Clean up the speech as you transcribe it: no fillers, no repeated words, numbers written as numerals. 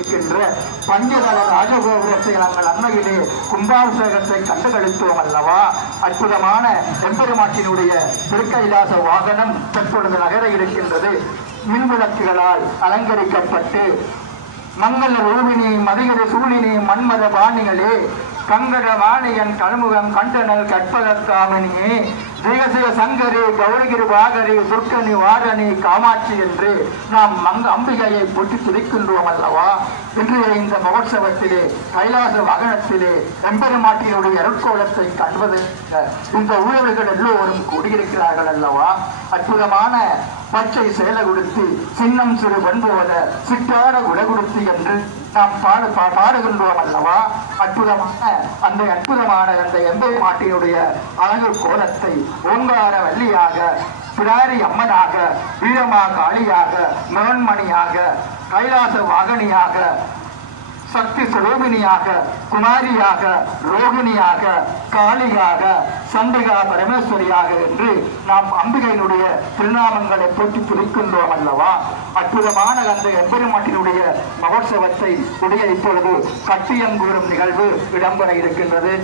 இருக்கின்ற பஞ்சதள ராஜகோபுரத்தை நாங்கள் அண்மையிலே கும்பாபிஷேகத்தை கண்டுகளித்தோம் அல்லவா? அற்புதமான எம்பெருமாட்டினுடைய திருக்கைலாச வாகனம் தற்பொழுது நகர இருக்கின்றது. மின்விளக்குகளால் அலங்கரிக்கப்பட்டு மங்கள ரூபினி மதிகர சூழினி மன்மத பாணிகளே கங்கட வாணியன் கழுமுகம் கண்டனல் கற்பகக்காமணியே ஜெயசிவ சங்கரி கௌரிகிரி வாகரி துர்க்கனி வாரணி காமாட்சி என்று நாம் அம்பிகையை போற்றி துதிக்கின்றோம் அல்லவா? இன்றைய இந்த மகோற்சவத்திலே கைலாச வாகனத்திலே எம்பெருமாட்டினுடைய அருட்கோலத்தை காண்பது இந்த ஊழல்கள் எல்லோரும் கூடியிருக்கிறார்கள் அல்லவா? அற்புதமான பச்சை சேலை கொடுத்து சின்னம் சிறு பண்போல சிட்டாட உலகுடுத்தி என்று நாம் பாடுகின்றோம் அல்லவா? அற்புதமான அந்த எம்பெருமாட்டினுடைய அழகு கோலத்தை ஓங்கார வள்ளியாக, பிடாரி அம்மனாக, வீரமா காளியாக, மகன்மணியாக, கைலாச வாகனியாக, சக்தி சுலோமினியாக, குமாரியாக, ரோகிணியாக, காளியாக, சண்டிகா பரமேஸ்வரியாக என்று நாம் அம்பிகையினுடைய திருநாமங்களை போட்டி துதிக்கின்றோம் அல்லவா? அற்புதமான அந்த எம்பெருமாட்டினுடைய மகோற்சவத்தை உடைய இப்பொழுது கட்டியம் கூறும் நிகழ்வு இடம்பெற இருக்கின்றது.